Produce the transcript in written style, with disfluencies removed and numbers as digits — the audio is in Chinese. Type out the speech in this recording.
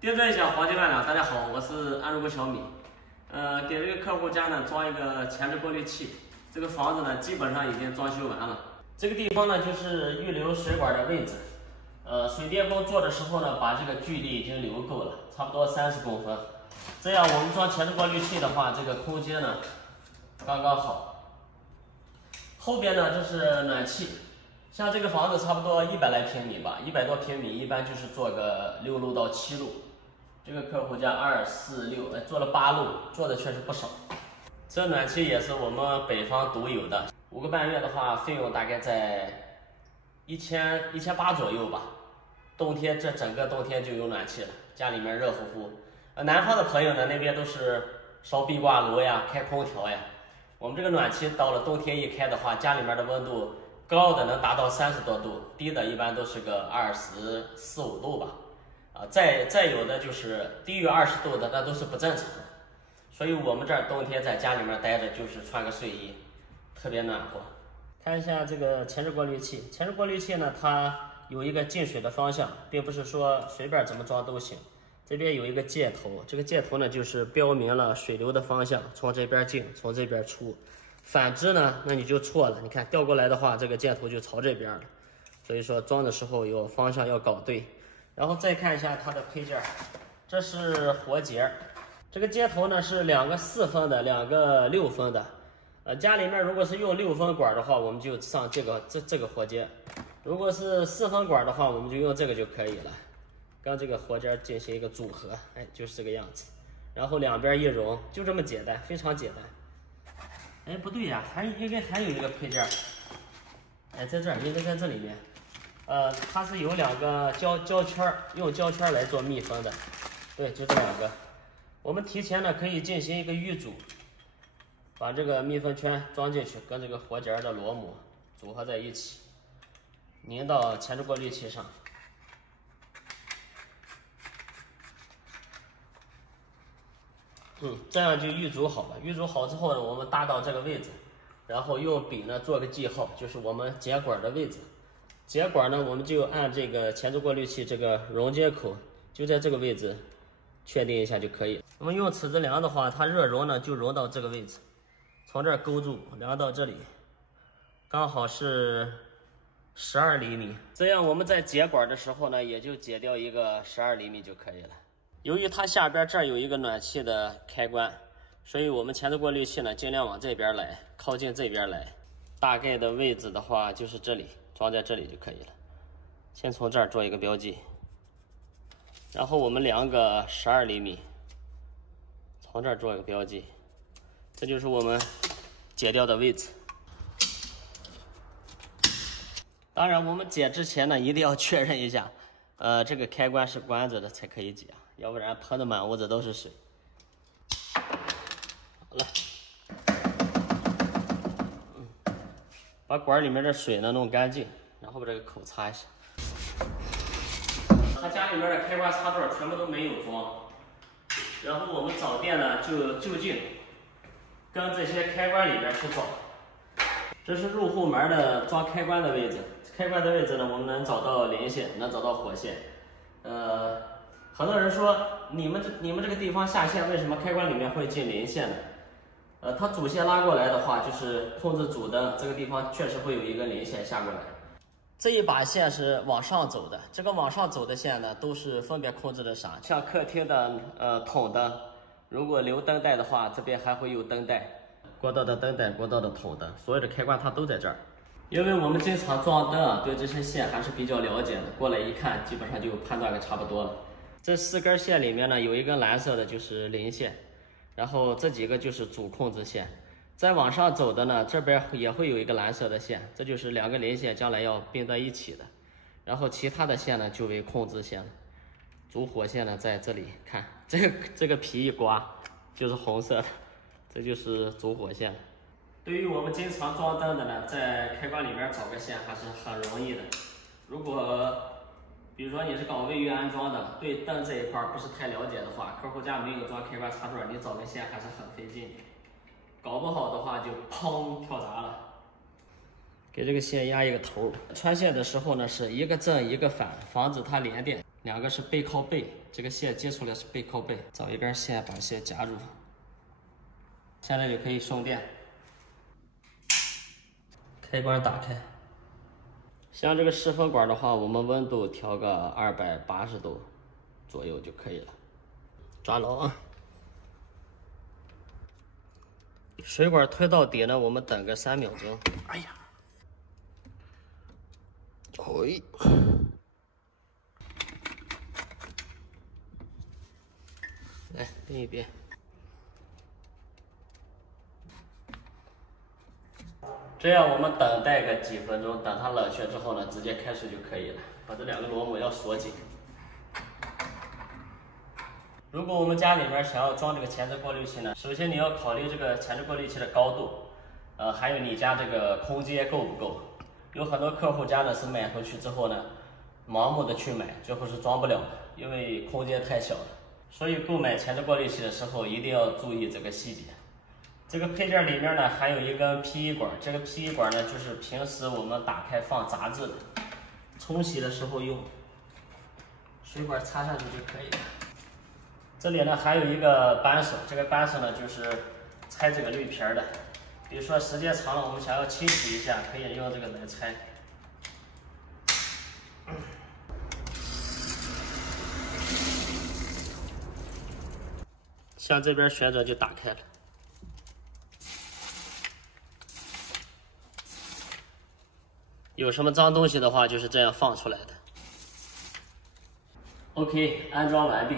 订正一下，黄金万两，大家好，我是安如国小米。给这个客户家呢装一个前置过滤器，这个房子呢基本上已经装修完了。这个地方呢就是预留水管的位置。水电工做的时候呢，把这个距离已经留够了，差不多30公分。这样我们装前置过滤器的话，这个空间呢刚刚好。后边呢这是暖气。像这个房子差不多100来平米吧，100多平米，一般就是做个6路到7路。这个客户家2、4、6，做了8路，做的确实不少。这暖气也是我们北方独有的，5个半月的话，费用大概在1800左右吧。冬天这整个冬天就有暖气了，家里面热乎乎。南方的朋友呢，那边都是烧壁挂炉呀，开空调呀。我们这个暖气到了冬天一开的话，家里面的温度高的能达到30多度，低的一般都是个24、25度吧。再有的就是低于20度的，那都是不正常的。所以我们这儿冬天在家里面待着，就是穿个睡衣，特别暖和。看一下这个前置过滤器，前置过滤器呢，它有一个进水的方向，并不是说随便怎么装都行。这边有一个箭头，这个箭头呢就是标明了水流的方向，从这边进，从这边出。反之呢，那你就错了。你看调过来的话，这个箭头就朝这边了。所以说装的时候有方向要搞对。然后再看一下它的配件，这是活结，这个接头呢是2个4分的，2个6分的。家里面如果是用6分管的话，我们就上这个活结；如果是4分管的话，我们就用这个就可以了。跟这个活结进行一个组合，哎，就是这个样子。然后两边一融，就这么简单，非常简单。哎，不对呀，应该还有一个配件，哎，在这儿，应该在这里面。它是有2个胶圈，用胶圈来做密封的。对，就这2个。我们提前呢可以进行一个预组，把这个密封圈装进去，跟这个活结的螺母组合在一起，拧到前置过滤器上。这样就预组好了。预组好之后呢，我们搭到这个位置，然后用笔呢做个记号，就是我们接管的位置。接管呢，我们就按这个前置过滤器这个熔接口，就在这个位置确定一下就可以。我们用尺子量的话，它热熔呢就熔到这个位置，从这儿勾住量到这里，刚好是12厘米。这样我们在接管的时候呢，也就解掉一个12厘米就可以了。由于它下边这儿有一个暖气的开关，所以我们前置过滤器呢尽量往这边来，靠近这边来。大概的位置的话就是这里。装在这里就可以了。先从这儿做一个标记，然后我们量个12厘米，从这儿做一个标记，这就是我们解掉的位置。当然，我们解之前呢，一定要确认一下，这个开关是关着的才可以解，要不然喷的满屋子都是水。好了。把管里面的水呢弄干净，然后把这个口擦一下。他家里面的开关插座全部都没有装，然后我们找电呢就近跟这些开关里边去找。这是入户门的装开关的位置，开关的位置呢我们能找到零线，能找到火线。很多人说你们这个地方下线为什么开关里面会进零线呢？它主线拉过来的话，就是控制主灯这个地方确实会有一根零线下过来。这一把线是往上走的，这个往上走的线呢，都是分别控制的啥？像客厅的筒灯，如果留灯带的话，这边还会有灯带，过道的灯带，过道的筒灯，所有的开关它都在这儿。因为我们经常装灯啊，对这些线还是比较了解的，过来一看，基本上就判断个差不多了。这4根线里面呢，有一根蓝色的就是零线。然后这几个就是主控制线，再往上走的呢，这边也会有一个蓝色的线，这就是2个零线将来要并在一起的。然后其他的线呢就为控制线了。主火线呢在这里，看这个皮一刮就是红色的，这就是主火线。对于我们经常装灯的呢，在开关里面找个线还是很容易的。如果比如说你是搞卫浴安装的，对灯这一块不是太了解的话，客户家没有装开关插座，你找个线还是很费劲的，搞不好的话就砰跳闸了。给这个线压一个头，穿线的时候呢是一个正一个反，防止它连电。两个是背靠背，这个线接出来是背靠背，找一根线把线夹住，现在就可以送电。开关打开。像这个湿风管的话，我们温度调个280度左右就可以了。抓牢啊！水管推到底呢，我们等个3秒钟。哎呀！喂。来，另一边。这样我们等待个几分钟，等它冷却之后呢，直接开水就可以了。把这2个螺母要锁紧。如果我们家里面想要装这个前置过滤器呢，首先你要考虑这个前置过滤器的高度，还有你家这个空间够不够。有很多客户家呢是买回去之后呢，盲目的去买，最后是装不了的，因为空间太小了。所以购买前置过滤器的时候一定要注意这个细节。这个配件里面呢还有一根 PE 管，这个 PE 管呢就是平时我们打开放杂志的，冲洗的时候用，水管插上去就可以了。这里呢还有一个扳手，这个扳手呢就是拆这个滤片的，比如说时间长了我们想要清洗一下，可以用这个来拆。像这边旋转就打开了。有什么脏东西的话，就是这样放出来的。OK， 安装完毕。